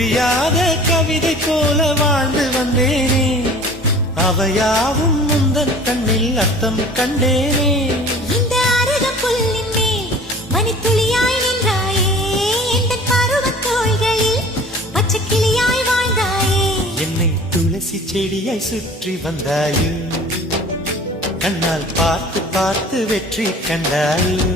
புரியாத கவிதை போல வாழ்ந்து வந்தேனே, அவையாவும் முந்தன் கண்ணில் அர்த்தம் கண்டேனே. இந்த அருகம் புல்லின் மேல் மணித்துளியாய் நின்றாயே, எந்த பருவத் தோள்களில் பச்சை கிளியாய் வாழ்ந்தாயே. என்னை துளசி செடியாய் சுற்றி வந்தாயோ, கண்ணால் பார்த்து பார்த்து வெற்றி கண்டாயோ.